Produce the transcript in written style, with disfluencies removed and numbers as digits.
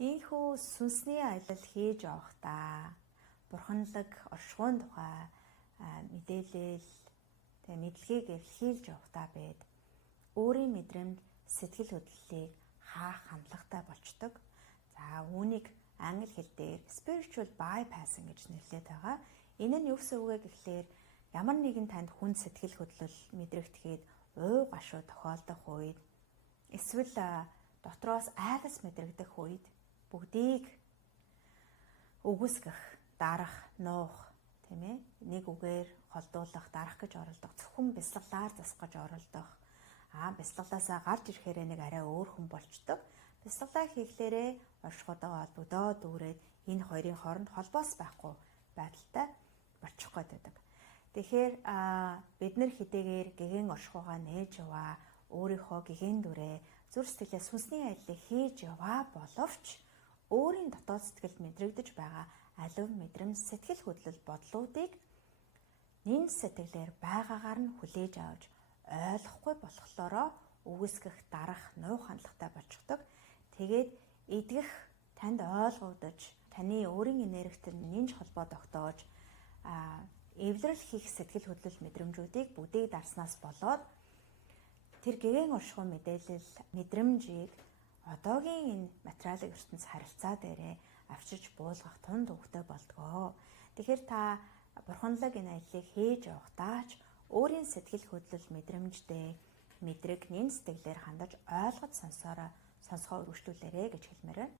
Ийхүү сүнсний аялал хийж явахдаа бурханлаг оршихуйн тухай мэдээлэл мэдлэгийг илэрхийлж явахдаа бид өөрийн мэдрэмж сэтгэл хөдлөлийг хаах хандлагатай болчдог. За үүнийг англи хэл дээр spiritual bypassing гэж нэрлэдэг байгаа. Энэ нь юу гэсэн үг вэ гэхлээр ямар нэгэн танд хүнд сэтгэл хөдлөл мэдрэгдэхэд уу гашуу тохиолдох үед эсвэл дотроос айдас мэдрэгдэх үед бүгдийг үгүйсгэх, дарах, нуух, тийм ээ? Нэг үгээр холдуулах, дарах гэж оролдох, зөвхөн бясалгалаар засах гэж оролдох. Бясалгалаасаа гарч ирэхээр нэг арай өөр хүн болчдөг. Бясалгалаа хийхлээрээ оршихуйгаа холбогдоод дүүрээд энэ хоёрын хооронд холбоос байхгүй байдалтай болчих гээд байдаг. Тэгэхээр бид нар хэдийгээр гэгэн оршихуйгаа нээж яваа, өөрийнхөө гэгэн дүрээ зүрх сэтгэлээ сүнсний аяллыг хийж яваа боловч өөрийн дотоод сэтгэлд мэдрэгдэж байгаа аливаа мэдрэмж сэтгэл хөдлөл бодлуудыг нэмж сэтгэлээр байгаагаар нь хүлээж авч ойлгохгүй болохлоороо үгүйсгэх, дарах, нуух хандлагатай болчихдог. Тэгээд эдгэх танд ойлгогдож, таны өөрийн энергитэй нэмж холбоо тогтоож, эвлэрэл хийх сэтгэл хөдлөл мэдрэмжүүдийг бүгдийг дарснаас болоод тэр гэгэн оршихуй мэдээлэл, мэдрэмжийг одоогийн энэ материалын ертөнц харилцаа дээрээ авчирч буулгах тунд өгөхтэй болдгоо. Тэгэхээр та бурханлаг энэ аяллыг хийж явахдаач өөрийн сэтгэл хөдлөл мэдрэмжтэй мэдрэг нэн сэтгэлээр хандаж ойлгож сонсохоо өргөжлүүлээрэ гэж хэлмээр байна.